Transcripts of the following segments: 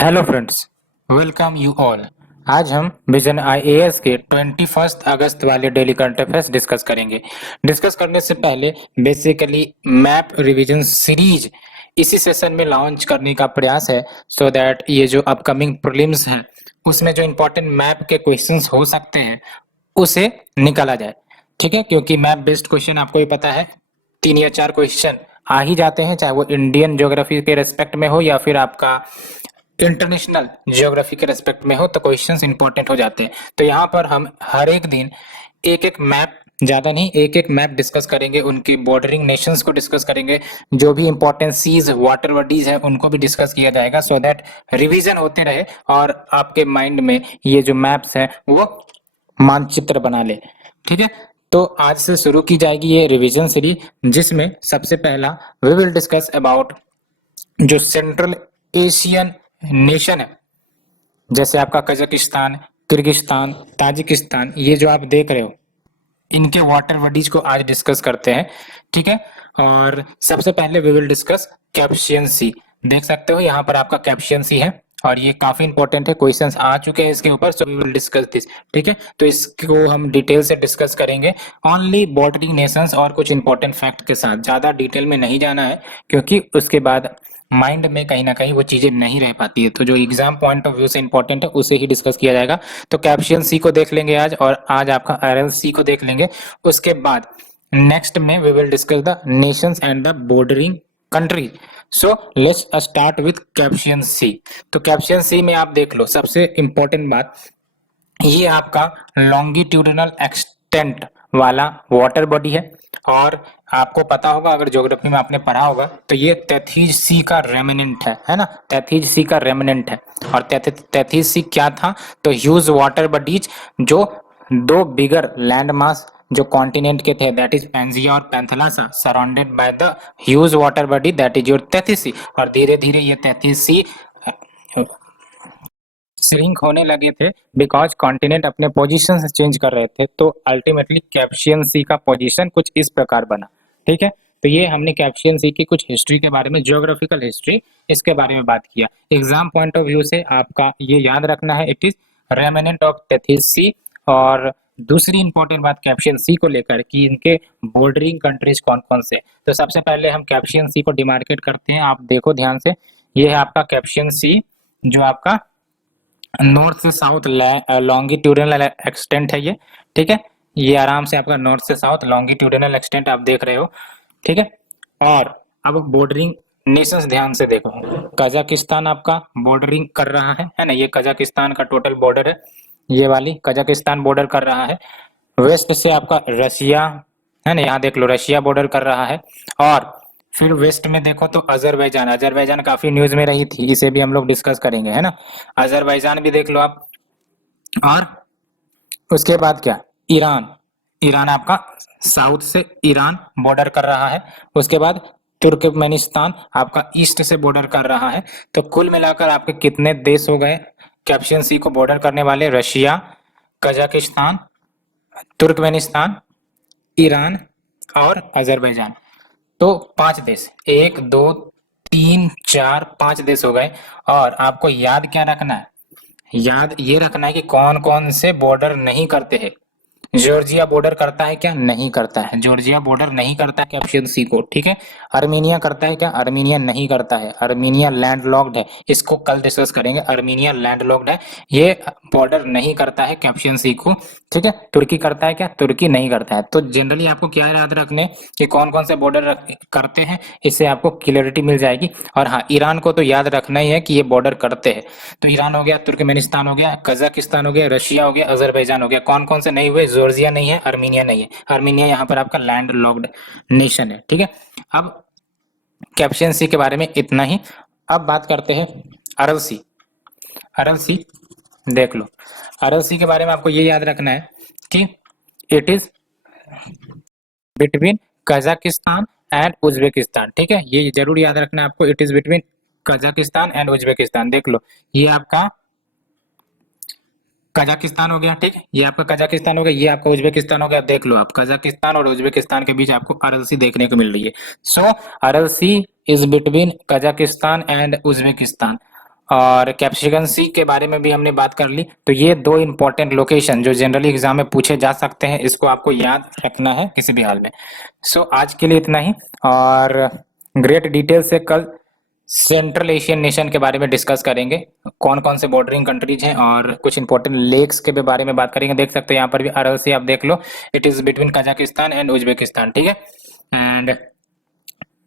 Hello friends, welcome you all. आज हम vision IAS के 21 अगस्त वाले डेली करंट अफेयर्स डिस्कस करेंगे। डिस्कस करने से पहले बेसिकली मैप रिवीजन सीरीज इसी सेशन में लॉन्च करने का प्रयास है, सो दैट ये जो अपकमिंग प्रीलिम्स है उसमें जो इम्पोर्टेंट मैप के क्वेश्चंस हो सकते हैं उसे निकाला जाए। ठीक है, क्योंकि मैप बेस्ड क्वेश्चन आपको ही पता है 3 या 4 क्वेश्चन आ ही जाते हैं, चाहे वो इंडियन ज्योग्राफी के रेस्पेक्ट में हो या फिर आपका इंटरनेशनल ज्योग्राफी के रेस्पेक्ट में हो, तो क्वेश्चंस इंपॉर्टेंट हो जाते हैं। तो यहाँ पर हम हर एक दिन एक एक मैप, ज्यादा नहीं, एक एक मैप डिस्कस करेंगे, उनकी बॉर्डरिंग नेशंस को डिस्कस करेंगे, जो भी इंपॉर्टेंट सीज वाटर बॉडीज है उनको भी डिस्कस किया जाएगा, सो दैट रिवीजन होते रहे और आपके माइंड में ये जो मैप्स है वो मानचित्र बना ले। ठीक है, तो आज से शुरू की जाएगी ये रिवीजन सीरीज, जिसमें सबसे पहला वी विल डिस्कस अबाउट जो सेंट्रल एशियन नेशन है, जैसे आपका कजाकिस्तान, किर्गिस्तान, ताजिकिस्तान, ये जो आप देख रहे हो, इनके वाटर बॉडीज को आज डिस्कस करते हैं। ठीक है, और सबसे पहले वी विल डिस्कस कैप्शियन सी। देख सकते हो यहाँ पर आपका कैप्शियन सी है और ये काफी इंपॉर्टेंट है, क्वेश्चंस आ चुके हैं इसके ऊपर, so we will discuss this. ठीक है, तो इसको हम डिटेल से डिस्कस करेंगे ओनली बॉर्डरिंग नेशंस और कुछ इंपॉर्टेंट फैक्ट के साथ। ज्यादा डिटेल में नहीं जाना है क्योंकि उसके बाद माइंड में कहीं ना कहीं वो चीजें नहीं रह पाती है, तो जो एग्जाम पॉइंट ऑफ व्यू से इंपॉर्टेंट है उसे ही डिस्कस किया जाएगा। तो कैप्शियन सी को देख लेंगे आज, और आज आपका आरएल सी को देख लेंगे। उसके बाद नेक्स्ट में we will discuss the nations and the bordering country. So let's start with Caspian sea. तो कैप्शियन सी में आप देख लो, सबसे इंपॉर्टेंट बात, ये आपका लॉन्गिट्यूडिनल एक्सटेंट वाला वाटर बॉडी है, और आपको पता होगा, अगर ज्योग्राफी में आपने पढ़ा होगा, तो ये तैथीज सी का रेमिनेंट है ना, तैथीज सी का रेमिनेंट है। और तैथीज सी क्या था, तो ह्यूज वाटर बॉडीज, जो दो बिगर लैंड मास जो कॉन्टिनेंट के थे, दैट इज पेंजिया और Panthalassa, surrounded by the huge water body, that is your Tethys sea. और धीरे धीरे ये तैथीस सी श्रिंक होने लगे थे बिकॉज कॉन्टिनेंट अपने पोजीशन से चेंज कर रहे थे, तो अल्टीमेटली कैप्शियन सी का पोजीशन कुछ इस प्रकार बना। ठीक है, तो ये हमने कैप्शियन सी की कुछ हिस्ट्री के बारे में, ज्योग्राफिकल हिस्ट्री, इसके बारे में बात किया। एग्जाम पॉइंट ऑफ व्यू से आपका ये याद रखना है, it is remnant of Tethys sea. और दूसरी इंपॉर्टेंट बात कैप्शियन सी को लेकर कि इनके बॉर्डरिंग कंट्रीज कौन कौन से। तो सबसे पहले हम कैप्शियन सी को डिमार्केट करते हैं, आप देखो ध्यान से, ये है आपका कैप्शियन सी, जो आपका नॉर्थ से साउथ लॉन्गिट्यूडिनल एक्सटेंट है ये। ठीक है, ये आराम से आपका नॉर्थ से साउथ लॉन्गिट्यूडिनल एक्सटेंट आप देख रहे हो। ठीक है, और अब बॉर्डरिंग नेशंस ध्यान से देखो, कजाकिस्तान आपका बॉर्डरिंग कर रहा है ना, ये कजाकिस्तान का टोटल बॉर्डर है, ये वाली कजाकिस्तान बॉर्डर कर रहा है। वेस्ट से आपका रशिया है ना, यहाँ देख लो, रशिया बॉर्डर कर रहा है। और फिर वेस्ट में देखो तो अजरबैजान, अजरबैजान काफी न्यूज में रही थी, इसे भी हम लोग डिस्कस करेंगे, है ना, अजरबैजान भी देख लो आप। और उसके बाद क्या, ईरान, ईरान आपका साउथ से ईरान बॉर्डर कर रहा है। उसके बाद तुर्कमेनिस्तान आपका ईस्ट से बॉर्डर कर रहा है। तो कुल मिलाकर आपके कितने देश हो गए कैप्शियन सी को बॉर्डर करने वाले? रशिया, कजाकिस्तान, तुर्कमेनिस्तान, ईरान और अजरबैजान। तो 5 देश, 1 2 3 4 5 देश हो गए। और आपको याद क्या रखना है? याद ये रखना है कि कौन कौन से बॉर्डर नहीं करते हैं। जॉर्जिया बॉर्डर करता है क्या? नहीं करता है, जॉर्जिया बॉर्डर नहीं करता है कैप्शियन सी को। ठीक है, अर्मीनिया करता है क्या? अर्मीनिया नहीं करता है, अर्मीनिया लैंडलॉक्ड है, इसको कल डिस्कस करेंगे। अर्मीनिया लैंडलॉक्ड है, ये बॉर्डर नहीं करता है कैप्शियन सी को। ठीक है, तुर्की करता है क्या? तुर्की नहीं करता है। तो जनरली आपको क्या याद रखने कि कौन कौन से बॉर्डर करते हैं, इससे आपको क्लियरिटी मिल जाएगी। और हाँ, ईरान को तो याद रखना ही है कि ये बॉर्डर करते हैं। तो ईरान हो गया, तुर्कमेनिस्तान हो गया, कजाकिस्तान हो गया, रशिया हो गया, अजरबैजान हो गया। कौन कौन से नहीं हुए? जॉर्जिया नहीं है, अर्मीनिया नहीं है। अर्मीनिया यहाँ पर आपका लैंड लॉक्ड नेशन है। ठीक है, अब कैप्शियन सी के बारे में इतना ही। अब बात करते हैं अरल सी। अरल सी देख लो, अरल सी के बारे में आपको ये याद रखना है कि it is between Kazakhstan and Uzbekistan. ठीक है, ये जरूर याद रखना है आपको, it is between Kazakhstan and Uzbekistan. देख लो, ये आपका कजाकिस्तान हो गया। ठीक है, ये आपका कजाकिस्तान हो गया, ये आपका उज्बेकिस्तान हो गया। देख लो आप, कजाकिस्तान और उज्बेकिस्तान के बीच आपको अरल सी देखने को मिल रही है। So Aral sea is between Kazakhstan and Uzbekistan. और कैप्सिकम सी के बारे में भी हमने बात कर ली। तो ये दो इंपॉर्टेंट लोकेशन जो जनरली एग्जाम में पूछे जा सकते हैं, इसको आपको याद रखना है किसी भी हाल में। सो आज के लिए इतना ही, और ग्रेट डिटेल से कल सेंट्रल एशियन नेशन के बारे में डिस्कस करेंगे, कौन कौन से बॉर्डरिंग कंट्रीज हैं, और कुछ इंपॉर्टेंट लेक्स के भी बारे में बात करेंगे। देख सकते हैं यहाँ पर भी अरल सी आप देख लो, it is between Kazakhstan and Uzbekistan, ठीक है। एंड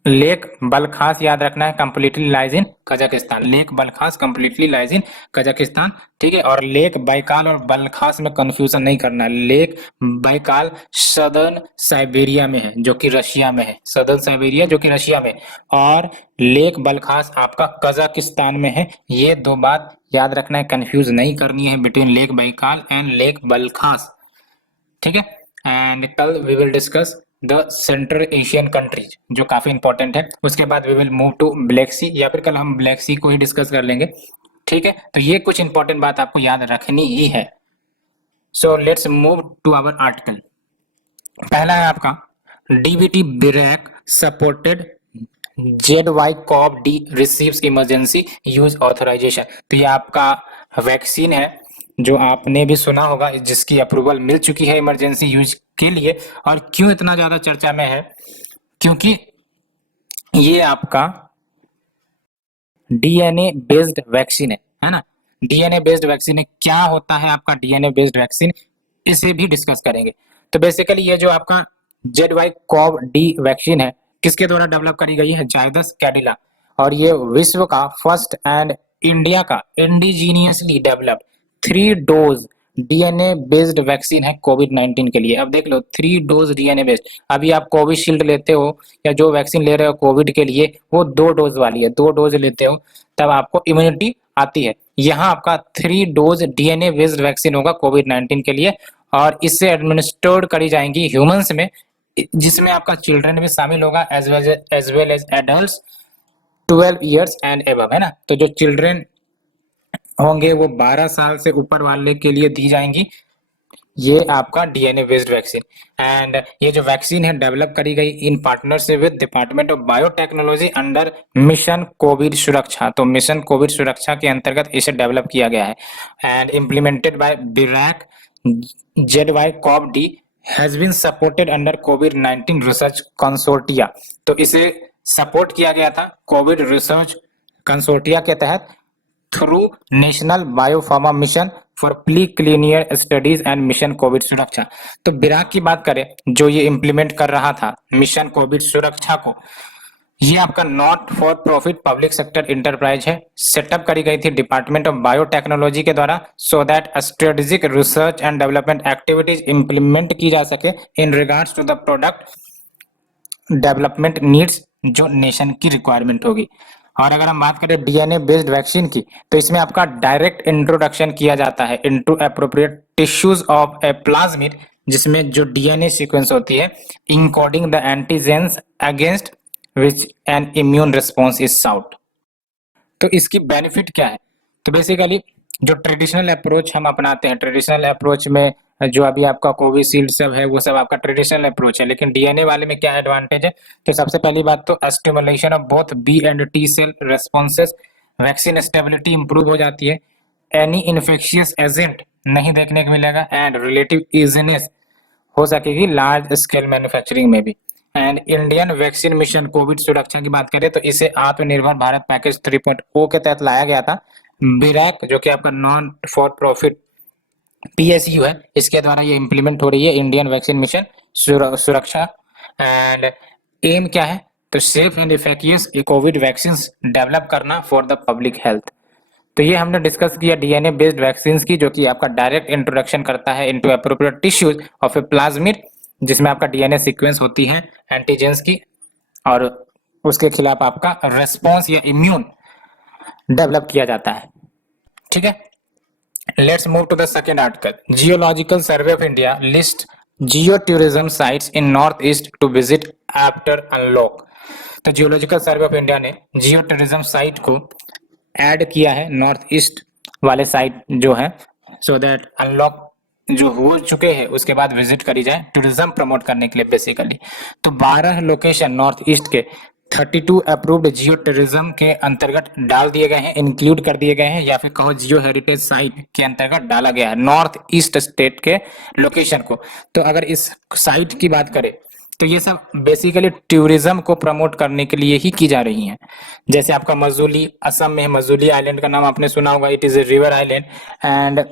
लेक बलखास याद रखना है, completely lies in Kazakhstan. Lake Balkhash completely lies in Kazakhstan, ठीक है। और लेक बाइकाल और बलखास में कंफ्यूजन नहीं करना। लेक बाइकाल सदर्न साइबेरिया में है, जो कि रशिया में है। सदर्न साइबेरिया जो कि रशिया में, और लेक बलखास आपका कजाकिस्तान में है। ये दो बात याद रखना है, कंफ्यूज नहीं करनी है between lake Baikal and lake Balkhash, ठीक है। एंड कल we will discuss the central Asian countries, जो काफी इंपॉर्टेंट है। उसके बाद we will move to black sea, या फिर कल हम ब्लैक सी को ही डिस्कस कर लेंगे, ठीक है। तो ये कुछ इंपॉर्टेंट बात आपको याद रखनी ही है। So let's move to our article. पहला है आपका DBT BIRAC supported ZY-CoV D receives emergency use authorization. तो ये आपका वैक्सीन है जो आपने भी सुना होगा, जिसकी अप्रूवल मिल चुकी है इमरजेंसी यूज के लिए। और क्यों इतना ज्यादा चर्चा में है, क्योंकि ये आपका डीएनए बेस्ड वैक्सीन है ना। डीएनए बेस्ड वैक्सीन है। क्या होता है आपका डीएनए बेस्ड वैक्सीन, इसे भी डिस्कस करेंगे। तो बेसिकली ये जो आपका ZY-CoV-D वैक्सीन है, किसके द्वारा डेवलप करी गई है, जायडस कैडिला। और ये विश्व का फर्स्ट एंड इंडिया का indigenously developed 3 dose DNA based vaccine है कोविड-19 के लिए। अब देख लो, 3 डोज डीएनए बेस्ड। अभी आप कोविशील्ड लेते हो या जो वैक्सीन ले रहे हो कोविड के लिए, वो 2 डोज वाली है। 2 डोज लेते हो तब आपको इम्यूनिटी आती है। यहाँ आपका 3 डोज डीएनए बेस्ड वैक्सीन होगा कोविड-19 के लिए, और इससे एडमिनिस्टर्ड करी जाएंगी ह्यूमंस में, जिसमें आपका चिल्ड्रन भी शामिल होगा as well as adults 12 years and above, है ना। तो जो चिल्ड्रन होंगे वो 12 साल से ऊपर वाले के लिए दी जाएंगी ये आपका डीएनए बेस्ड वैक्सीन। एंड ये जो वैक्सीन है डेवलप करी गई in partnership with department of biotechnology under mission Covid सुरक्षा। तो मिशन कोविड सुरक्षा के अंतर्गत इसे डेवलप किया गया है। And implemented by BIRAC ZY-CoV-D has been supported under कोविड-19 रिसर्च कंसोर्टिया। तो इसे सपोर्ट किया गया था कोविड रिसर्च कंसोर्टिया के तहत through national biopharma mission for pre clinical studies and mission Covid सुरक्षा। तो बिराक की बात करें, जो ये इंप्लीमेंट कर रहा था मिशन कोविड सुरक्षा को, ये आपका not for profit public sector enterprise है। सेटअप करी गई थी डिपार्टमेंट ऑफ बायोटेक्नोलॉजी के द्वारा, so that strategic research and development activities implement की जा सके in regards to the product development needs, जो नेशन की रिक्वायरमेंट होगी। और अगर हम बात करें डीएनए बेस्ड वैक्सीन की, तो इसमें आपका डायरेक्ट इंट्रोडक्शन किया जाता है into appropriate tissues of a plasmid, जिसमें जो डीएनए सीक्वेंस होती है encoding the antigens against which an immune response is sought. तो इसकी बेनिफिट क्या है, तो बेसिकली जो ट्रेडिशनल अप्रोच हम अपनाते हैं, ट्रेडिशनल अप्रोच में जो अभी आपका कोविशील्ड सब है वो सब आपका ट्रेडिशनल अप्रोच है, लेकिन डीएनए वाले में क्या एडवांटेज है। तो सबसे पहली बात तो stimulation of both B and T cell responses, vaccine stability improve हो जाती है, एनी इन्फेक्शियस एजेंट नहीं देखने को मिलेगा, एंड रिलेटिव इजीनेस हो सकेगी लार्ज स्केल मैन्युफैक्चरिंग में भी। And Indian vaccine mission Covid सुरक्षा की बात करें तो इसे आत्मनिर्भर भारत पैकेज 3.0 के तहत लाया गया था। बिरैक जो कि आपका नॉन फॉर प्रॉफिट पीएसयू है, इसके द्वारा ये इंप्लीमेंट हो रही है इंडियन वैक्सीन मिशन सुरक्षा। एंड एम क्या है, तो safe and effective Covid vaccine develop करना फॉर द पब्लिक हेल्थ। तो ये हमने डिस्कस किया डीएनए बेस्ड वैक्सीन की, जो कि आपका डायरेक्ट इंट्रोडक्शन करता है into appropriate tissues of a plasmid, जिसमें आपका डीएनए सीक्वेंस होती है एंटीजेंस की, और उसके खिलाफ आपका रेस्पॉन्स या इम्यून डेवलप किया जाता है, ठीक है। Let's move to the second article. Geological survey of India list geo tourism sites in north East to visit after unlock. तो जियोलॉजिकल सर्वे ऑफ इंडिया ने जियो टूरिज्म साइट को add किया है नॉर्थ ईस्ट वाले site जो है, so that unlock जो हो चुके हैं उसके बाद विजिट करी जाए टूरिज्म प्रमोट करने के लिए बेसिकली। तो 12 लोकेशन नॉर्थ ईस्ट के 32 अप्रूव्ड जियो टूरिज्म के अंतर्गत डाल दिए गए हैं, इंक्लूड कर दिए गए हैं, या फिर कहो जियो हेरिटेज साइट के अंतर्गत डाला गया है नॉर्थ ईस्ट स्टेट के लोकेशन को। तो अगर इस साइट की बात करें तो ये सब बेसिकली टूरिज्म को प्रमोट करने के लिए ही की जा रही हैं। जैसे आपका मजूली, असम में मजूली आइलैंड का नाम आपने सुना होगा, it is a river island and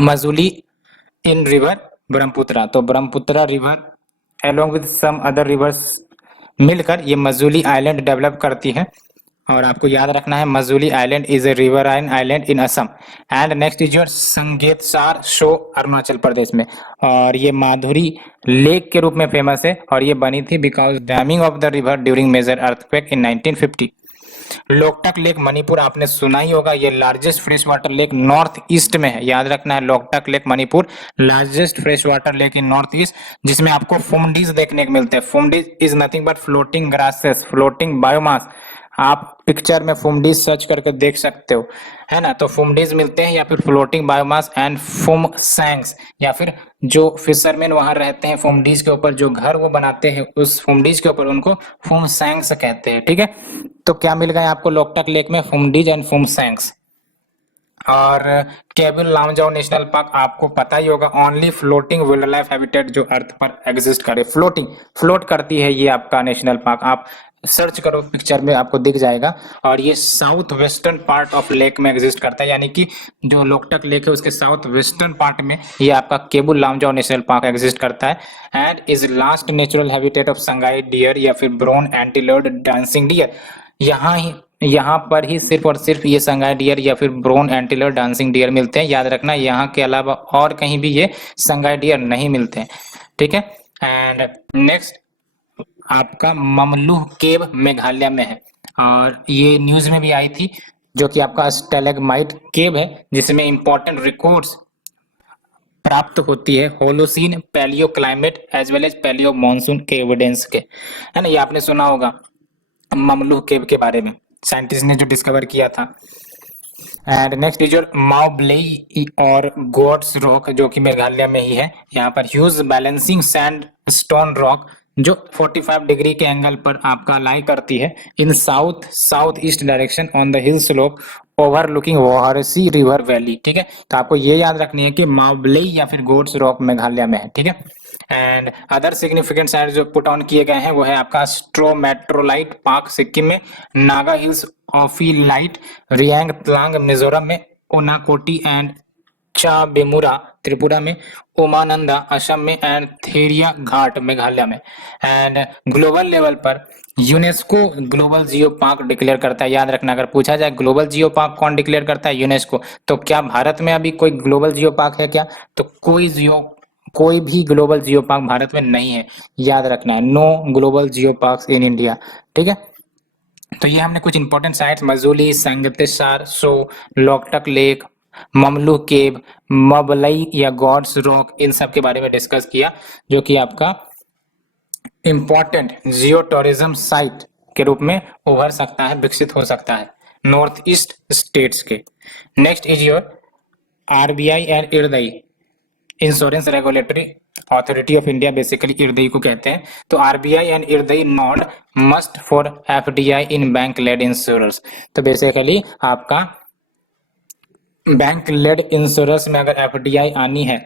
Majuli in river Brahmaputra. तो Brahmaputra river along with some other rivers मिलकर ये मजूली आइलैंड डेवलप करती है। और आपको याद रखना है Majuli island is a riverine island in Assam. And next is your Sangetsar Tso Arunachal Pradesh में, और ये माधुरी लेक के रूप में फेमस है, और ये बनी थी because damming of the river during major earthquake in 1950। Loktak lake Manipur आपने सुना ही होगा, ये largest fresh water lake north east में है, याद रखना है Loktak lake Manipur largest fresh water lake in north east, जिसमें आपको फुमडीज देखने को मिलते हैं। Phumdis is nothing but floating grasses, floating biomass. आप पिक्चर में फुमडीज सर्च करके देख सकते हो, है ना। तो फुमडीज मिलते हैं, या फिर फ्लोटिंग बायोमास एंड फुम सैंक्स, या फिर जो फिशरमैन वहां रहते हैं फुमडीज के ऊपर जो घर वो बनाते हैं उस फुमडीज के ऊपर उनको फुम सैंक्स कहते हैं, ठीक है। तो क्या मिल गए आपको लोकटक लेक में? फुमडीज एंड फुम सैंक्स। और केबुल लामजाओ नेशनल पार्क आपको पता ही होगा, only floating wild life habitat जो अर्थ पर एग्जिस्ट करे, फ्लोटिंग फ्लोट करती है ये आपका नेशनल पार्क। आप सर्च करो पिक्चर में आपको दिख जाएगा। और ये south western part of lake में एग्जिस्ट करता है, यानी कि जो लोकटक लेक है उसके साउथ वेस्टर्न पार्ट में ये आपका Keibul Lamjao national park exist करता है। And is last natural habitat of Sangai deer या फिर ब्राउन एंटीलोड डांसिंग डियर। यहाँ पर ही सिर्फ और सिर्फ ये संगाई डियर या फिर ब्राउन एंटीलोड डांसिंग डियर मिलते हैं, याद रखना। यहाँ के अलावा और कहीं भी ये संगाई डियर नहीं मिलते हैं, ठीक है। एंड नेक्स्ट आपका ममलूह केव मेघालय में है, और ये न्यूज में भी आई थी, जो कि आपका स्टैलेग्माइट केव है जिसमें इंपॉर्टेंट रिकॉर्ड्स प्राप्त होती है Holocene paleo climate as well as paleo monsoon के एविडेंस के, है ना। ये आपने सुना होगा ममलूह केव के बारे में, साइंटिस्ट ने जो डिस्कवर किया था। एंड नेक्स्ट इज योर माओब्लेई और गोड्स रॉक, जो कि मेघालय में ही है। यहाँ पर huge balancing sand stone rock जो 45 डिग्री के एंगल पर आपका लाई करती है in south east direction on the hill slope overlooking Varanasi river valley, ठीक है। तो आपको ये याद रखनी है कि माओब्लेई या फिर गोड्स रॉक मेघालय में है, ठीक है। एंड अदर सिग्निफिकेंट साइट जो पुट ऑन किए गए हैं वो है आपका स्ट्रोमेट्रोलाइट पार्क सिक्किम में, नागा हिल्स ऑफिलाइट रियांग तलांग मिजोरम में, ओनाकोटी एंड चाबेमुरा त्रिपुरा में, उमानंदा असम में एंड थेरिया घाट मेघालय में। एंड ग्लोबल लेवल पर UNESCO global geo park declare करता है, याद रखना। अगर पूछा जाए ग्लोबल जियो पार्क कौन डिक्लेयर करता है? यूनेस्को। तो क्या भारत में अभी कोई ग्लोबल जियो पार्क है क्या? तो कोई भी ग्लोबल जियो पार्क भारत में नहीं है, याद रखना है। No global geo park in India, ठीक है। तो ये हमने कुछ important sites Majuli, Sangetsar Tso, Loktak lake, Mawmluh cave, Mawblei या गॉड्स रॉक, इन सब के बारे में डिस्कस किया, जो कि आपका इंपॉर्टेंट जियो टूरिज्म साइट के रूप में उभर सकता है, विकसित हो सकता है नॉर्थ ईस्ट स्टेट्स के। Next is your RBI and IRDAI, insurance regulatory authority of India, basically IRDAI को कहते हैं। तो RBI and IRDAI nod must for FDI in bank led insurance. तो बेसिकली आपका बैंक लेड इंश्योरेंस में अगर FDI आनी है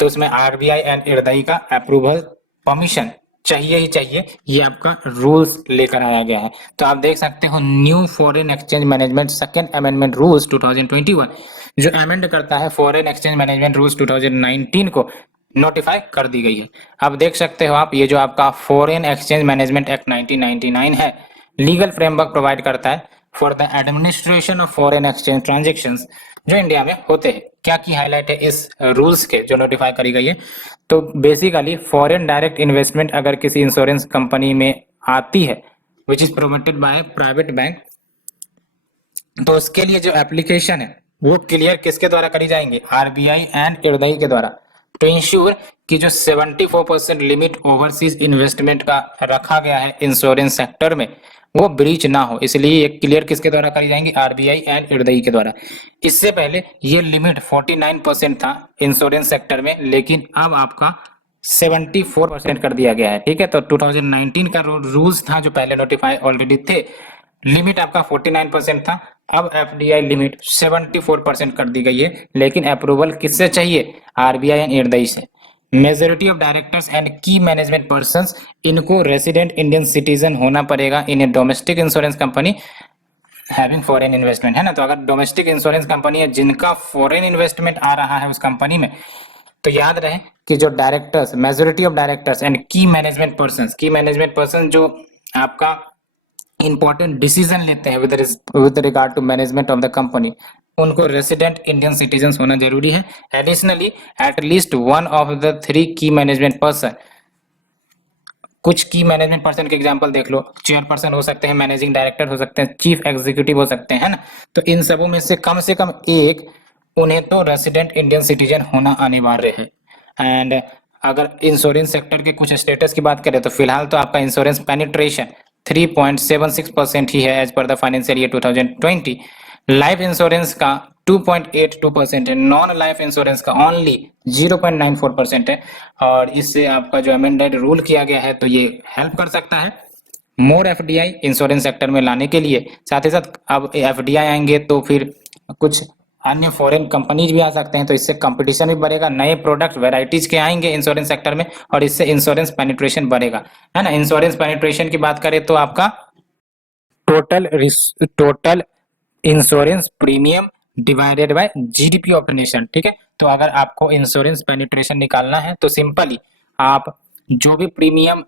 तो उसमें आरबीआई एंड इरदई का अप्रूवल परमिशन चाहिए ही चाहिए, ये आपका रूल्स लेकर आया गया है। तो आप देख सकते हो new foreign exchange management second amendment rules 2021 जो अमेंड करता है फॉरेन एक्सचेंज मैनेजमेंट रूल्स 2019 को नोटिफाई कर दी गई है। अब देख सकते हो आप, ये जो आपका फॉरेन एक्सचेंज मैनेजमेंट एक्ट 1999 है, लीगल फ्रेमवर्क प्रोवाइड करता है for the administration of foreign exchange transactions जो इंडिया में होते हैं। क्या की हाईलाइट है इस रूल्स के जो नोटिफाई करी गई है? तो बेसिकली फॉरेन डायरेक्ट इन्वेस्टमेंट अगर किसी इंश्योरेंस कंपनी में आती है which is promoted by private bank, तो उसके लिए जो एप्लीकेशन है वो क्लियर किसके द्वारा करी जाएंगे? आरबीआई एंड इरदई के द्वारा, टू इंश्योर कि जो 74% लिमिट ओवरसीज इन्वेस्टमेंट का रखा गया है इंश्योरेंस सेक्टर में वो ब्रीच ना हो, इसलिए ये क्लियर किसके द्वारा करी जाएंगी? आरबीआई एंड इरदई के द्वारा। इससे पहले ये लिमिट 49% था इंश्योरेंस सेक्टर में, लेकिन अब आपका 74% कर दिया गया है। ठीक है, तो 2019 का रूल्स था जो पहले नोटिफाई ऑलरेडी थे, लिमिट आपका 49% था, अब एफडीआई लिमिट 74% कर दी गई है। लेकिन अप्रूवल किससे चाहिए? आरबीआई एंड इरडई से। मेजोरिटी ऑफ डायरेक्टर्स एंड की मैनेजमेंट पर्संस, इनको रेसिडेंट इंडियन सिटीजन होना पड़ेगा in a domestic insurance company having foreign investment, है ना। तो अगर डोमेस्टिक इंश्योरेंस कंपनी है जिनका फॉरेन इन्वेस्टमेंट आ रहा है उस कंपनी में, तो याद रहे कि जो directors, majority of directors and की मैनेजमेंट पर्सन जो आपका इंपॉर्टेंट डिसीजन लेते हैं with regard to management of the company, उनको रेसिडेंट इंडियन सिटीजन होना जरूरी है। Additionally at least one of the 3 की मैनेजमेंट पर्सन, कुछ की मैनेजमेंट पर्सन के एग्जांपल देख लो, चेयरपर्सन हो सकते हैं, मैनेजिंग डायरेक्टर हो सकते हैं, चीफ एग्जीक्यूटिव हो सकते हैं ना। तो इन सबों में से कम एक, उन्हें तो रेसिडेंट इंडियन सिटीजन होना अनिवार्य है। एंड अगर इंश्योरेंस सेक्टर के कुछ स्टेटस की बात करें तो फिलहाल तो आपका इंश्योरेंस पेनिट्रेशन 3.76% ही है as per the financial year 2020। Life insurance का 2.82% है, नॉन लाइफ इंश्योरेंस का ओनली 0.94% है। और इससे आपका जो अमेंडेड रूल किया गया है तो ये हेल्प कर सकता है मोर एफडीआई इंश्योरेंस सेक्टर में लाने के लिए। साथ ही साथ अब एफडीआई आएंगे तो फिर कुछ अन्य फॉरेन कंपनीज भी आ सकते हैं, तो इससे कंपटीशन भी बढ़ेगा, नए प्रोडक्ट वेराइटीज के आएंगे इंश्योरेंस सेक्टर में, और इससे इंश्योरेंस पेनिट्रेशन बढ़ेगा, है ना। इंश्योरेंस पेनिट्रेशन की बात करें तो आपका total insurance premium divided by GDP of nation. ठीक है, तो अगर आपको इंश्योरेंस पेनिट्रेशन निकालना है तो सिंपली आप जो भी प्रीमियम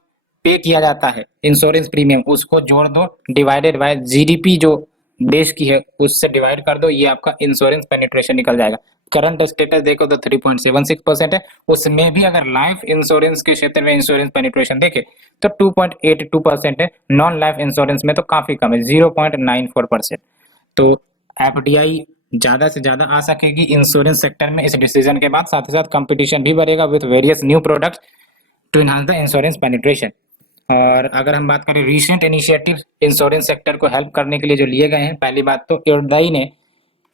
पे किया जाता है इंश्योरेंस प्रीमियम, उसको जोड़ दो, डिवाइडेड बाय जीडीपी जो देश की है उससे डिवाइड कर दो, ये आपका इंश्योरेंस पेनिट्रेशन निकल जाएगा। करंट स्टेटस देखो तो 3.76% है, उसमें भी अगर लाइफ इंश्योरेंस के क्षेत्र में इंश्योरेंस पेनिट्रेशन देखे तो 2.82% है, नॉन लाइफ इंश्योरेंस में तो काफी कम है, 0.94%। तो एफडीआई ज्यादा से ज्यादा आ सकेगी इंश्योरेंस सेक्टर में इस डिसीजन के बाद। साथ ही साथ कंपटीशन भी बढ़ेगा with various new products to enhance the insurance penetration. और अगर हम बात करें रीसेंट इनिशिएटिव इंश्योरेंस सेक्टर को हेल्प करने के लिए जो लिए गए हैं, पहली बात तो इरडई ने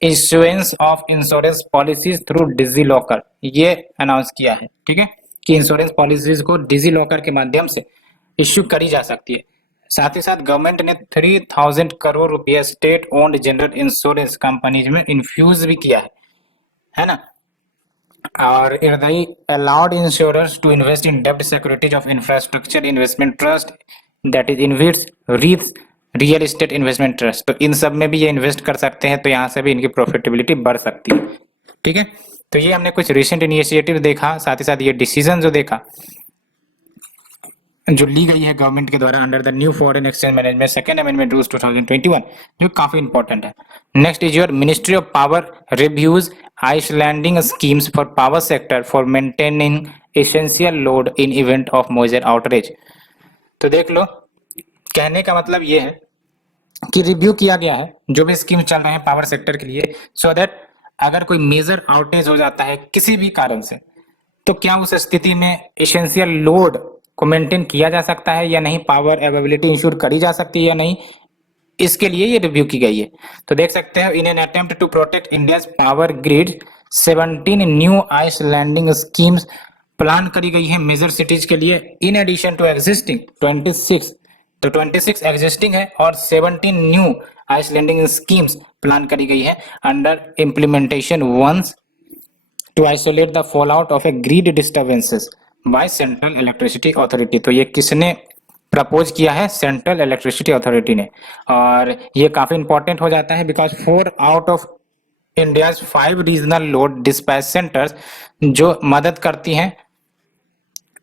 issuance of insurance policies through DigiLocker ये अनाउंस किया है। ठीक है, कि इंश्योरेंस पॉलिसीज को डिजी लॉकर के माध्यम से इश्यू करी जा सकती है। साथ ही साथ गवर्नमेंट ने 3000 करोड़ रुपया state owned general insurance companies में इन्फ्यूज भी किया है ना। और IRDAI allowed insurers to invest in डेब्ट securities of infrastructure investment trust that is invest REITs real estate investment trust, तो इन सब में भी ये इन्वेस्ट कर सकते हैं, तो यहाँ से भी इनकी प्रॉफिटेबिलिटी बढ़ सकती है। ठीक है, तो ये हमने कुछ रिसेंट इनिशिएटिव देखा, साथ ही साथ ये डिसीजन जो देखा जो ली गई है गवर्नमेंट के द्वारा under the new foreign exchange management second amendment rules 2021, जो काफी इंपॉर्टेंट है। Next is your ministry of power reviews islanding schemes for power sector for maintaining essential load in event of major outrage. तो देख लो, कहने का मतलब ये है कि रिव्यू किया गया है जो भी स्कीम चल रहे हैं पावर सेक्टर के लिए, सो दैट अगर कोई मेजर आउटेज हो जाता है किसी भी कारण से, तो क्या उस स्थिति में एसेंशियल लोड को मेंटेन किया जा सकता है या नहीं, पावर अवेलेबिलिटी इंश्योर करी जा सकती है या नहीं, इसके लिए ये रिव्यू की गई है। तो देख सकते हैं in an attempt to protect India's power grid 17 new islanding schemes plan करी गई है मेजर सिटीज के लिए, इन एडिशन टू एग्जिस्टिंग 26, तो 26 एग्जिस्टिंग है और 17 न्यू आइसलैंडिंग स्कीम्स प्लान करी गई है under implementation ones to isolate the fallout of a grid disturbances by central electricity authority. तो ये किसने प्रपोज किया है? सेंट्रल इलेक्ट्रिसिटी अथॉरिटी ने। और ये काफी इंपॉर्टेंट हो जाता है because 4 out of India's 5 regional load dispatch centres जो मदद करती हैं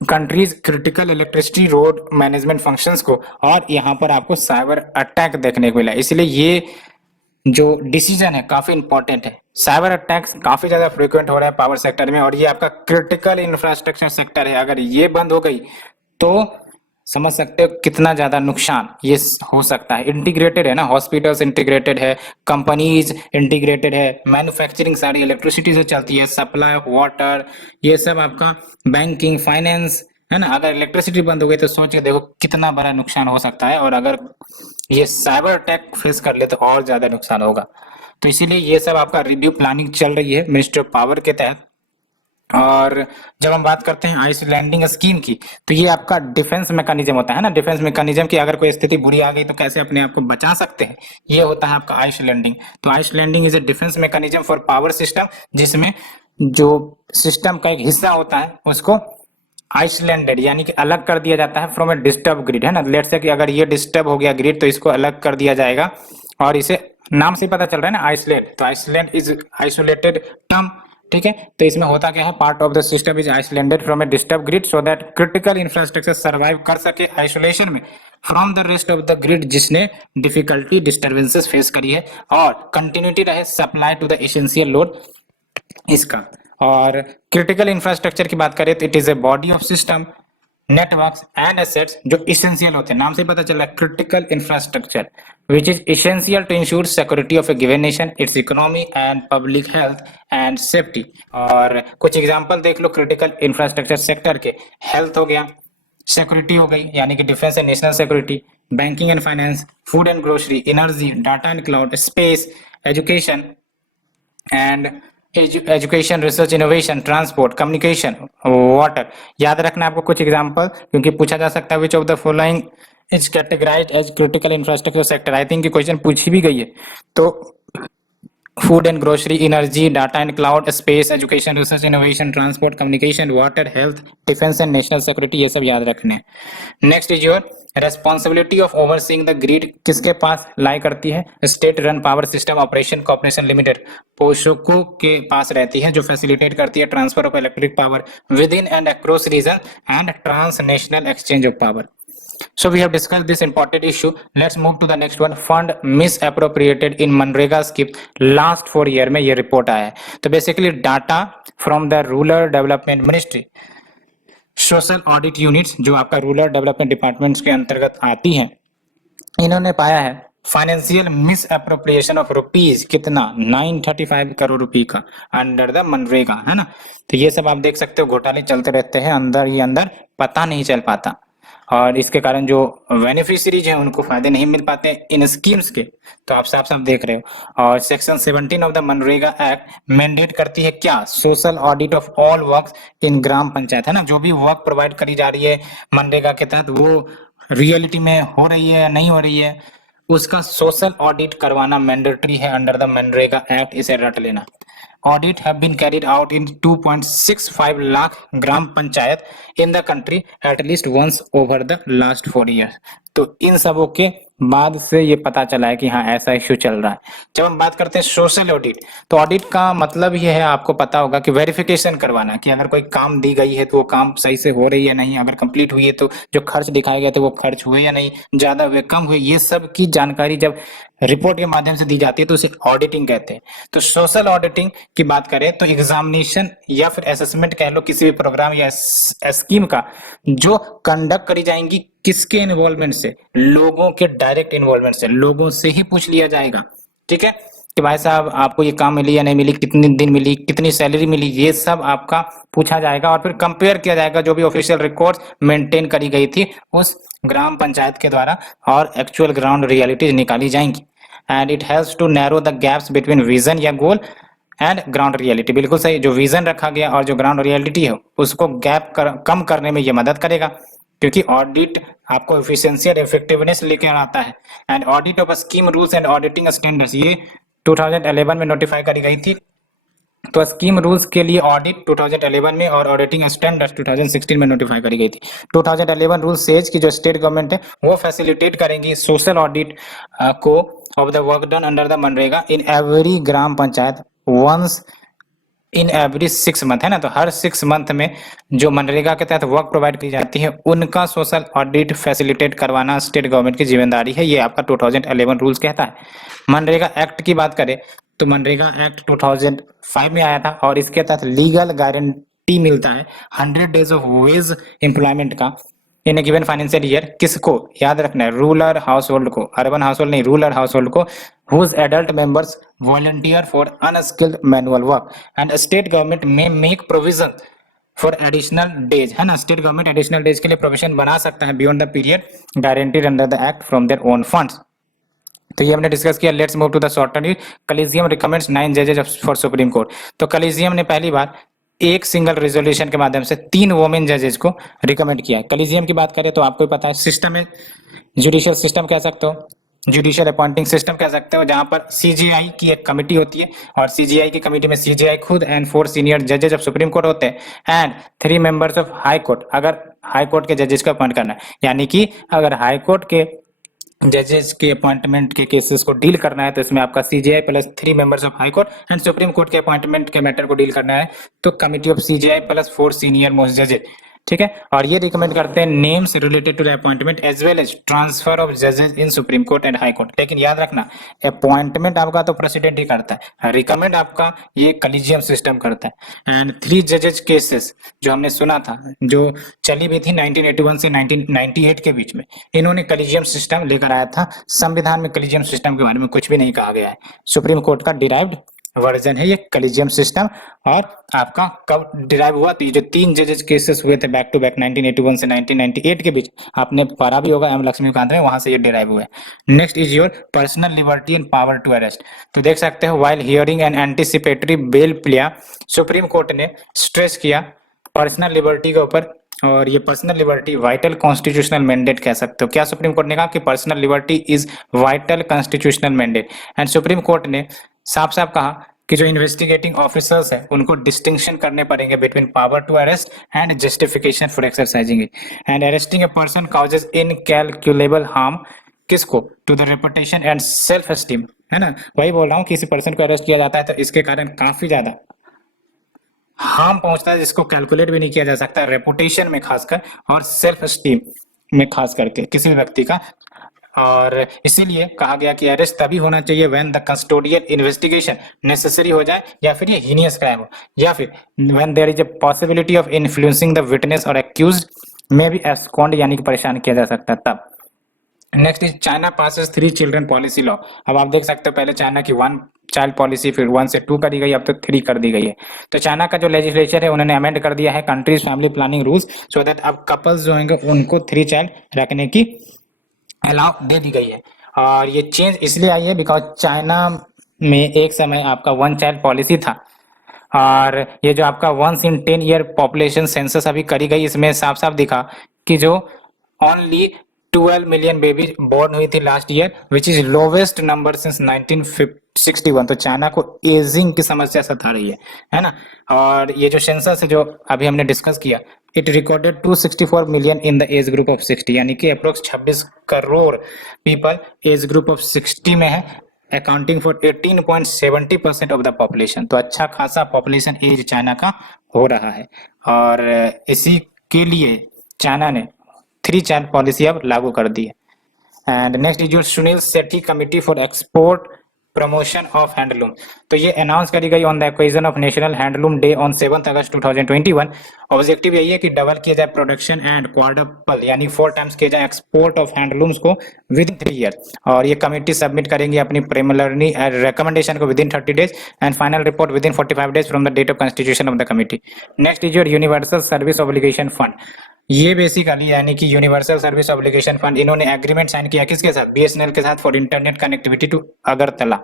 countries critical electricity road management functions को, और यहाँ पर आपको साइबर अटैक देखने को मिला, इसलिए ये जो डिसीजन है काफी इंपॉर्टेंट है। साइबर अटैक्स काफी ज्यादा फ्रीक्वेंट हो रहा है पावर सेक्टर में, और ये आपका क्रिटिकल इंफ्रास्ट्रक्चर सेक्टर है, अगर ये बंद हो गई तो समझ सकते हो कितना ज्यादा नुकसान ये हो सकता है। इंटीग्रेटेड है ना, हॉस्पिटल्स इंटीग्रेटेड है, कंपनीज इंटीग्रेटेड है, मैन्युफैक्चरिंग सारी इलेक्ट्रिसिटी से चलती है, सप्लाई ऑफ वाटर, ये सब आपका बैंकिंग फाइनेंस है ना। अगर इलेक्ट्रिसिटी बंद हो गई तो सोच के देखो कितना बड़ा नुकसान हो सकता है, और अगर ये साइबर अटैक फेस कर ले तो और ज्यादा नुकसान होगा। तो इसीलिए ये सब आपका रिव्यू प्लानिंग चल रही है मिनिस्ट्री ऑफ पावर के तहत। और जब हम बात करते हैं आइस लैंडिंग स्कीम की, तो ये आपका डिफेंस मैकेनिज्म होता है ना, डिफेंस मैकेनिज्म की अगर कोई स्थिति बुरी आ गई तो कैसे अपने आप को बचा सकते हैं, ये होता है आपका आइस लैंडिंग। तो islanding is a defence mechanism for power system, जिसमें जो सिस्टम का एक हिस्सा होता है उसको आइसलैंडेड यानी कि अलग कर दिया जाता है फ्रॉम ए डिस्टर्ब ग्रिड, है ना। लेट से कि अगर ये डिस्टर्ब हो गया ग्रिड तो इसको अलग कर दिया जाएगा, और इसे नाम से ही पता चल रहा है ना, आइसोलेट। तो आइसलैंड इज आइसोलेटेड टर्म, ठीक है। तो इसमें होता क्या है, part of the system is islanded from a disturb grid so that critical infrastructure survive कर सके आइसोलेशन में from the rest of the grid, जिसने डिफिकल्टी डिस्टर्बेंसेस फेस करी है, और कंटिन्यूटी रहे supply to the essential load इसका। और क्रिटिकल इंफ्रास्ट्रक्चर की बात करें तो it is a body of system, networks and assets जो इसेंशियल होते हैं, नाम से पता चला critical infrastructure which is essential to ensure security of a given nation, its economy and public health and safety. और कुछ एग्जांपल देख लो क्रिटिकल इंफ्रास्ट्रक्चर सेक्टर के, हेल्थ हो गया, सिक्योरिटी हो गई यानी कि defence and national security, banking and finance, food and grocery, energy, data and cloud, space, education and education, research, innovation, transport, communication, water. याद रखना आपको कुछ एग्जांपल, क्योंकि पूछा जा सकता है which of the following is categorized as critical infrastructure sector. I think question पूछी भी गई है। तो food and grocery, energy, data and cloud, space, education, research, innovation, transport, communication, water, health, defence and national security, ये सब याद रखने हैं। Next is your responsibility of overseeing the grid, किसके पास लाई करती है, state run power system operation corporation limited, POSOCO के पास रहती है, जो फैसिलिटेट करती है transfer of electric power within and across region and transnational exchange of power. So we have discussed this important issue. Let's move to the next one. Fund misappropriated in MNREGA scheme last 4 year में ये report आया है। तो basically data from the rural development ministry, social audit units जो आपका rural development departments के अंतर्गत आती हैं, इन्होंने पाया है financial miss appropriation of rupees कितना 935 करोड़ रुपए का अंडर द मनरेगा, है ना। तो ये सब आप देख सकते हो घोटाले चलते रहते हैं अंदर ही अंदर, पता नहीं चल पाता, और इसके कारण जो बेनिफिशियरीज हैं उनको फायदे नहीं मिल पाते इन स्कीम्स के। तो आप साफ साफ देख रहे हो। और section 17 of the MNREGA act mandate करती है क्या, social audit of all work in gram panchayat, है ना। जो भी वर्क प्रोवाइड करी जा रही है मनरेगा के तहत वो रियलिटी में हो रही है या नहीं हो रही है, उसका सोशल ऑडिट करवाना मैंडेटरी है अंडर द मनरेगा एक्ट, इसे रट लेना। Audit have been carried out in 2.65 lakh gram panchayat in the country at least once over the last 4 years। तो इन सबों के बाद से ये पता चला है कि हाँ ऐसा इश्यू चल रहा है। जब हम बात करते हैं सोशल ऑडिट, तो ऑडिट का मतलब ये है, आपको पता होगा कि वेरिफिकेशन करवाना, कि अगर कोई काम दी गई है तो वो काम सही से हो रही है नहीं, अगर कंप्लीट हुई है तो जो खर्च दिखाए गए थे वो खर्च हुए या नहीं, ज्यादा हुए कम हुए, ये सब की जानकारी जब रिपोर्ट के माध्यम से दी जाती है तो उसे ऑडिटिंग कहते हैं। तो सोशल ऑडिटिंग की बात करें तो एग्जामिनेशन या फिर असेसमेंट कह लो किसी भी प्रोग्राम या स्कीम का, जो कंडक्ट करी जाएंगी किसके इन्वॉल्वमेंट से, लोगों के डायरेक्ट इन्वॉल्वमेंट से, लोगों से ही पूछ लिया जाएगा, ठीक है, कि भाई साहब आपको ये काम मिली या नहीं मिली, कितने दिन मिली, कितनी सैलरी मिली, ये सब आपका पूछा जाएगा। और फिर कंपेयर किया जाएगा जो भी ऑफिशियल रिकॉर्ड्स मेंटेन करी गई थी उस ग्राम पंचायत के द्वारा, और एक्चुअल ग्राउंड रियलिटीज निकाली जाएंगी। And it helps to narrow the gaps between vision या गोल एंड ग्राउंड रियलिटी। बिल्कुल सही, जो विजन रखा गया और जो ग्राउंड रियलिटी है उसको कम करने में ये मदद करेगा, क्योंकि ऑडिट आपको एफिशिएंसी और इफेक्टिवनेस लेकर आता है। And audit of scheme rules and auditing standards, ये 2011 में नोटिफाई करी गई थी। तो स्कीम रूल्स के लिए ऑडिट 2011 में और ऑडिटिंग स्टैंडर्ड्स 2016 में नोटिफाई करी गई थी। 2011 रूल सेज की जो स्टेट गवर्नमेंट है वो फैसिलिटेट करेंगी सोशल ऑडिट को of the work done under the मनरेगा in every gram panchayat once in every 6 month, है ना। तो हर 6 मंथ में जो मनरेगा के तहत वर्क प्रोवाइड की जाती है उनका सोशल ऑडिट फैसिलिटेट करवाना स्टेट गवर्नमेंट की जिम्मेदारी है, ये आपका 2011 रूल्स कहता है। मनरेगा एक्ट की बात करें तो मनरेगा एक्ट 2005 में आया था, और इसके तहत लीगल गारंटी मिलता है 100 डेज ऑफ वेज एम्प्लॉयमेंट का इन ए गिवन फाइनेंशियल ईयर। किसको याद रखना है, रूरल हाउस होल्ड को, अर्बन हाउस होल्ड नहीं, रूरल हाउस होल्ड को, whose adult members volunteer for unskilled manual work and state government may make provision for additional days, है ना। स्टेट गवर्नमेंट एडिशनल डेज के लिए प्रोविजन बना सकता है beyond the period guaranteed under the act from their own funds. तो ये हमने डिस्कस किया। Let's move to the short term. Collegium recommends 9 जजेज फॉर सुप्रीम कोर्ट। तो कलीजियम ने पहली बार एक सिंगल रेजोल्यूशन के माध्यम से 3 वोमेन जजेस को रिकमेंड किया है। कॉलेजियम की बात करें तो आपको ही पता है, सिस्टम है, जुडिशियल सिस्टम कह सकते हो, जुडिशियल अपॉइंटिंग सिस्टम कह सकते हो, जहां पर सीजीआई की एक कमेटी होती है और सीजीआई की कमेटी में सीजीआई खुद एंड 4 सीनियर जजेस ऑफ सुप्रीम कोर्ट होते हैं and 3 members of high court, अगर हाई कोर्ट के जजेस को अपॉइंट करना है, यानी कि अगर हाई कोर्ट के जजेस के अपॉइंटमेंट के केसेस को डील करना है तो इसमें आपका CJI plus 3 members of high court and supreme court के अपॉइंटमेंट के मैटर को डील करना है तो committee of CJI plus 4 senior most जजेस, ठीक है। और ये रिकमेंड करते हैं names related to the appointment as well as transfer of जजेस in supreme court and high court. लेकिन याद रखना, अपॉइंटमेंट आपका तो प्रेसिडेंट ही करता है, रिकमेंड आपका ये कॉलेजियम सिस्टम करता है। एंड 3 जजेस केसेस जो हमने सुना था, जो चली भी थी 1981 से 1998 के बीच में, इन्होंने कॉलेजियम सिस्टम लेकर आया था। संविधान में कॉलेजियम सिस्टम के बारे में कुछ भी नहीं कहा गया है, सुप्रीम कोर्ट का डिराइव्ड वर्जन है ये कॉलेजियम सिस्टम। और आपका कब डिराइव हुआ, तो ये जो 3 जजेस केसेस हुए थे बैक टू बैक 1981 से 1998 के बीच, आपने पढ़ा भी होगा एम लक्ष्मीकांत में, वहां से ये डिराइव हुआ है। Next is your personal liberty and power to arrest. तो देख सकते हो, while hearing and anticipatory bail plea, Supreme Court ने स्ट्रेस किया पर्सनल लिबर्टी के ऊपर, और ये personal liberty vital constitutional mandate कह सकते हो। क्या सुप्रीम कोर्ट ने कहा कि personal liberty is vital constitutional mandate. And supreme Court ने साफ साफ कहा कि जो इन्वेस्टिगेटिंग ऑफिसर्स है उनको डिस्टिंक्शन करने पड़ेंगे between power to arrest and justification for exercising it. And arresting a person causes incalculable harm, किसको, to the reputation and self esteem, है ना। वही बोल रहा हूँ, किसी पर्सन को अरेस्ट किया जाता है तो इसके कारण काफी ज्यादा हार्म पहुंचता है जिसको कैलकुलेट भी नहीं किया जा सकता, रेपुटेशन में खासकर और सेल्फ एस्टीम में खास करके किसी भी व्यक्ति का। और इसीलिए कहा गया कि अरेस्ट तभी होना चाहिए when the custodial investigation necessary हो जाए, या फिर ये हीनियस क्राइम हो, या फिर when there is a possibility of influencing the witness और एक्यूज्ड में भी एब्सकॉन्ड यानी कि परेशान किया जा सकता है तब। Next is China passes 3 children policy law. अब आप देख सकते हो, पहले चाइना की 1 चाइल्ड पॉलिसी, फिर 1 से 2 करी गई, अब तो 3 कर दी गई है। तो चाइना का जो लेजिस्लेचर है उन्होंने अमेंड कर दिया है countries family planning rules, so that अब कपल्स जो होंगे उनको 3 चाइल्ड रखने की अलाउ दे दी गई है। और ये चेंज इसलिए आई है बिकॉज चाइना में एक समय आपका 1 चाइल्ड पॉलिसी था, और ये जो आपका 1 इन 10 ईयर पॉपुलेशन सेंसस अभी करी गई, इसमें साफ साफ दिखा कि जो ओनली 12 मिलियन बेबी बोर्न हुई थी last year, which is lowest number since 1961। तो चाइना को एजिंग की समस्या सता रही है ना। और ये जो सेंसस है जो अभी हमने डिस्कस किया, it recorded 264 million in the age group of 60, यानी कि approx 26 crore people age group of 60 में है, accounting for 18.70% of the population. तो अच्छा खासा पॉपुलेशन एज चाइना का हो रहा है, और इसी के लिए चाइना ने 3 चाइल्ड पॉलिसी अब लागू कर दी है। And next is your Sunil Sethi committee for export promotion of handloom. तो ये अनाउंस करी गई on the occasion of national handloom day on 7 August 2021। Objective यही है कि डबल किया जाए प्रोडक्शन एंड क्वाड्रपल यानी 4 टाइम्स किया जाए एक्सपोर्ट ऑफ हैंडलूम्स को विद इन 3 ईयर। और ये कमेटी सबमिट करेंगे अपनी प्रिलिमिनरी रिकमेंडेशन को within 30 days and final report within 45 days from the date of constitution of the committee. Next is your universal service obligation fund. ये basically यानी कि universal service obligation fund, इन्होंने agreement sign किया किसके साथ, BSNL के साथ for internet connectivity to Agartala.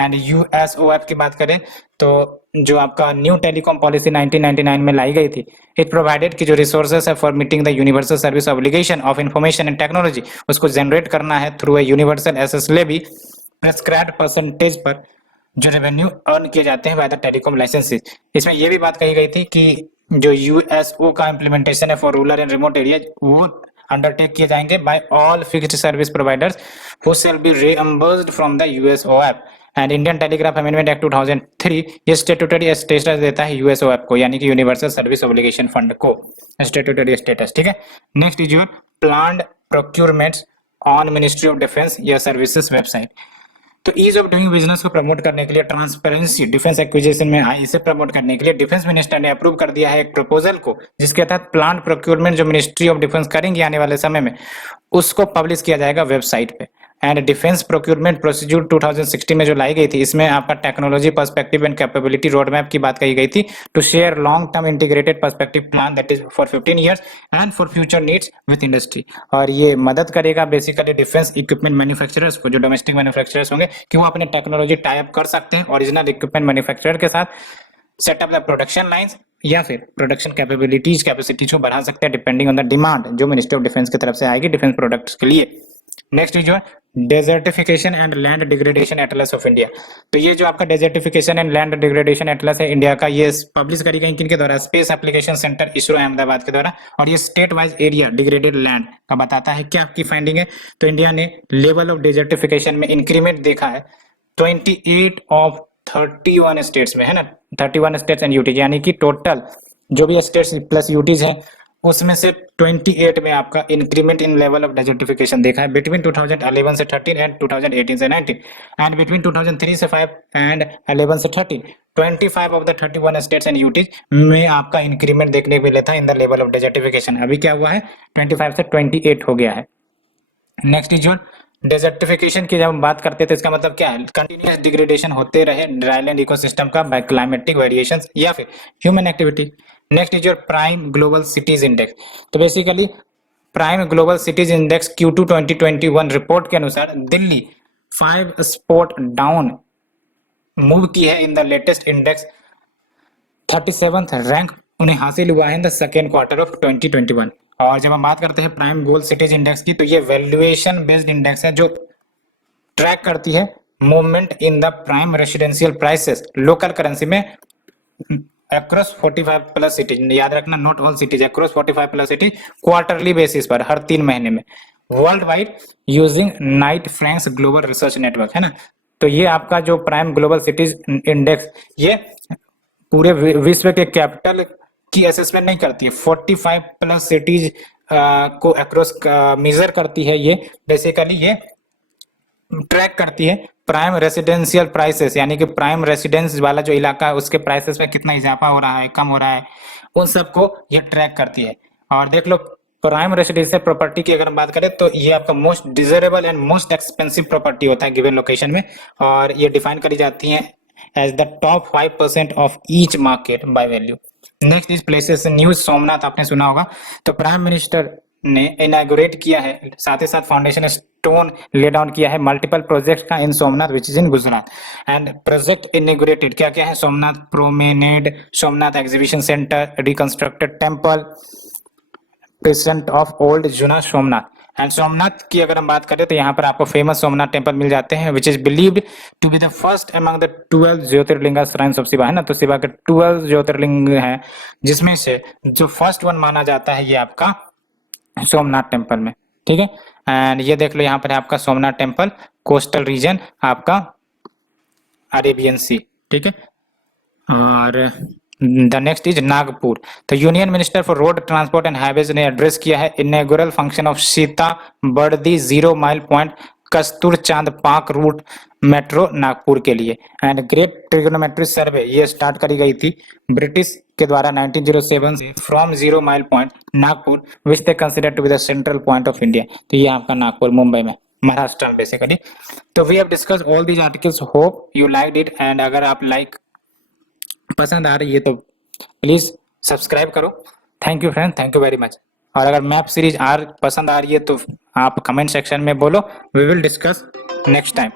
And USOF की बात करें तो जो आपका न्यू टेलीकॉम पॉलिसी 1999 में लाई गई थी, इट प्रोवाइडेड कि जो रिसोर्सेस है for meeting the universal service obligation of information and technology, उसको जनरेट करना है through a universal access levy prescribed percentage पर जो रेवेन्यू अर्न किए जाते हैं बाय द टेलीकॉम लाइसेंसेस। इसमें यह भी बात कही गई थी कि जो यूएसओ का इम्प्लीमेंटेशन है for rural and remote area, वो अंडरटेक किए जाएंगे by all fixed service providers who shall be reimbursed from the USOF. And Indian telegraph amendment act 2003 ये स्टेट्यूटरी स्टेटस देता है यूएसओएफ को, यानी कि यूनिवर्सल सर्विस ऑब्लिगेशन फंड को स्टेट्यूटरी स्टेटस, ठीक है। Next is your planned procurements on ministry of defence या सर्विसेज वेबसाइट। तो ईज ऑफ डूइंग बिजनेस को प्रमोट करने के लिए ट्रांसपेरेंसी डिफेंस एक्विजिशन में आई, इसे प्रमोट करने के लिए डिफेंस मिनिस्टर ने अप्रूव कर दिया है एक प्रपोजल को, जिसके तहत प्लान प्रोक्योरमेंट जो मिनिस्ट्री ऑफ डिफेंस करेंगे आने वाले समय में, उसको पब्लिश किया जाएगा वेबसाइट पे। एंड डिफेंस प्रोक्योरमेंट प्रोसीड्यूर 2016 में जो लाई गई थी, इसमें आपका technology perspective and capability road map की बात कही गई थी to share long term integrated perspective plan that is for 15 years and for future needs with industry. और ये मदद करेगा बेसिकली डिफेंस इक्विपमेंट मैन्युफैक्चरर्स को, जो डोमेस्टिक मैन्युफैक्चरर्स होंगे, कि वो अपने टेक्नोलॉजी टाई अप कर सकते हैं ओरिजिनल इक्विपमेंट मैन्युफैक्चरर के साथ, सेटअप द प्रोडक्शन लाइंस या फिर प्रोडक्शन कैपेसिटीज को बढ़ा सकते हैं डिपेंडिंग ऑन द डिमांड जो मिनिस्ट्री ऑफ डिफेंस की तरफ से आएगी डिफेंस प्रोडक्ट्स के लिए। नेक्स्ट जो है desertification and land degradation Atlas of India. तो ये जो आपका desertification and land degradation Atlas है इंडिया का, ये पब्लिश करी गई किनके द्वारा? Space application centre ISRO Ahmedabad के द्वारा। और ये state wise area degraded land का बताता है। क्या आपकी फाइंडिंग है? तो इंडिया ने लेवल ऑफ डेजर्टिफिकेशन में इंक्रीमेंट देखा है 28 ऑफ 31 स्टेट्स में, है ना, 31 स्टेट्स एंड यूटीज, यानी कि टोटल जो भी स्टेट्स प्लस यूटीज हैं उसमें से 28 में आपका increment in level of desertification देखा है बिटवीन 2011 से 13 एंड 2018 से 19 एंड बिटवीन 2003 से 5 एंड 11 से 13 25 of the 31 states and UTs में आपका इंक्रीमेंट देखने को मिला था in the level of desertification. अभी क्या हुआ है? 25 से 28 हो गया है। नेक्स्ट इज योर डेजर्टिफिकेशन की जब हम बात करते हैं तो इसका मतलब क्या है? कंटिन्यूअस डिग्रेडेशन होते रहे ड्राईलैंड इकोसिस्टम का बाय क्लाइमेटिक वेरिएशंस या फिर human activity. Next is your prime global cities index. तो basically prime global cities index Q2 2021 report के अनुसार दिल्ली 5 स्पॉट डाउन मूव की है in the latest index. 37th rank उन्हें हासिल हुआ है in the second quarter of 2021। और जब हम बात करते हैं प्राइम गोल्ड सिटीज इंडेक्स की, तो ये वैल्यूएशन बेस्ड इंडेक्स है जो ट्रैक करती है movement in the prime residential prices local currency में अक्रॉस 45 प्लस सिटीज। याद रखना, not all cities, across 45 plus cities quarterly basis पर हर 3 महीने में, world wide using night Franks global research network, है ना। तो ये आपका जो प्राइम ग्लोबल सिटीज इंडेक्स ये पूरे विश्व के कैपिटल की असेसमेंट नहीं करती है, 45 प्लस सिटीज को अक्रॉस मेजर करती है। ये बेसिकली ये ट्रैक करती है प्राइम रेसिडेंशियल प्राइसेस, यानी कि प्राइम रेसिडेंस वाला जो इलाका है उसके प्राइसेस में कितना इजाफा हो रहा है, कम हो रहा है, उन सबको ये ट्रैक करती है। और देख लो प्राइम रेसिडेंशियल प्रॉपर्टी की अगर हम बात करें तो ये आपका most desirable and most expensive property होता है गिवन लोकेशन में, और ये डिफाइन करी जाती है as the top 5% of each market by value. Next is places news Somnath, आपने सुना होगा। तो प्राइम मिनिस्टर ने इनॉग्रेट किया है, साथ ही साथ फाउंडेशन स्टोन ले डाउन किया है मल्टीपल प्रोजेक्ट का in Somnath which is in Gujarat. And project inaugurated क्या क्या है? Somnath promenade, Somnath exhibition centre, reconstructed temple, present of old Juna Somnath. And Somnath की अगर हम बात करें तो यहाँ पर आपको फेमस सोमनाथ टेम्पल मिल जाते हैं which is believed to be the first among the 12 jyotirlinga shrines of Shiva, है ना। तो शिवा के 12 ज्योतिर्लिंग हैं जिसमें से जो फर्स्ट वन माना जाता है ये आपका सोमनाथ टेम्पल में, ठीक है। एंड ये देख लो यहाँ पर है आपका सोमनाथ टेम्पल, कोस्टल रीजन आपका अरेबियन सी, ठीक है। और द नेक्स्ट इज नागपुर। तो union minister for road transport and highways ने एड्रेस किया है inaugural function of Sitabardi 0 mile point Kasturchand park root metro Nagpur के लिए। एंड ग्रेट ट्रिग्नोमेट्री सर्वे ये स्टार्ट करी गई थी ब्रिटिश के द्वारा 1907 से from 0 mile point Nagpur which they consider to be the central point of India. तो ये आपका नागपुर मुंबई में, महाराष्ट्र में बेसिकली। तो we have discuss all these articles, hope you liked it. And अगर आप पसंद आ रही है तो प्लीज सब्सक्राइब करो। Thank you friend, thank you very much. और अगर मैप सीरीज पसंद आ रही है तो आप कमेंट सेक्शन में बोलो, we will discuss next time.